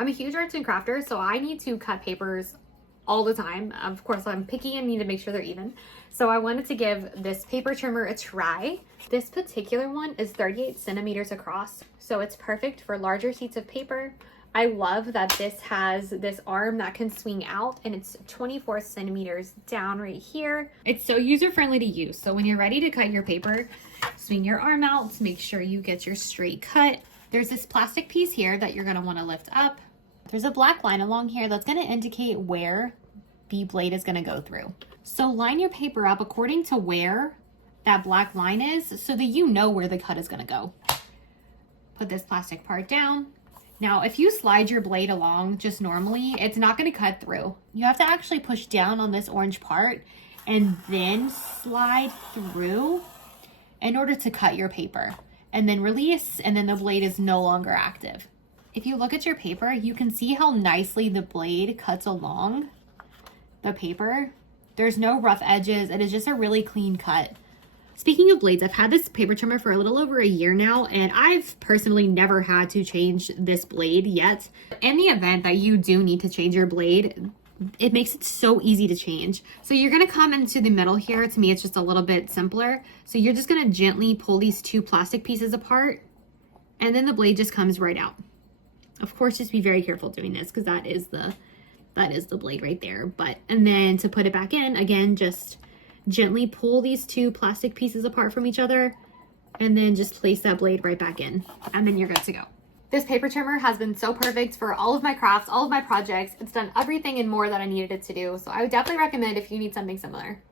I'm a huge arts and crafter, so I need to cut papers all the time. Of course, I'm picky and need to make sure they're even. So I wanted to give this paper trimmer a try. This particular one is 38 centimeters across, so it's perfect for larger sheets of paper. I love that this has this arm that can swing out, and it's 24 centimeters down right here. It's so user-friendly to use. So when you're ready to cut your paper, swing your arm out to make sure you get your straight cut. There's this plastic piece here that you're gonna wanna lift up. There's a black line along here that's gonna indicate where the blade is gonna go through. So line your paper up according to where that black line is so that you know where the cut is gonna go. Put this plastic part down. Now, if you slide your blade along just normally, it's not gonna cut through. You have to actually push down on this orange part and then slide through in order to cut your paper. And then release, and then the blade is no longer active. If you look at your paper, you can see how nicely the blade cuts along the paper. There's no rough edges. It is just a really clean cut. Speaking of blades, I've had this paper trimmer for a little over a year now, and I've personally never had to change this blade yet. In the event that you do need to change your blade, it makes it so easy to change. So you're gonna come into the middle here. To me, it's just a little bit simpler. So you're just gonna gently pull these two plastic pieces apart, and then the blade just comes right out. Of course, just be very careful doing this because that is the blade right there. And then to put it back in, again, just gently pull these two plastic pieces apart from each other, and then just place that blade right back in, and then you're good to go. This paper trimmer has been so perfect for all of my crafts, all of my projects. It's done everything and more that I needed it to do. So I would definitely recommend if you need something similar.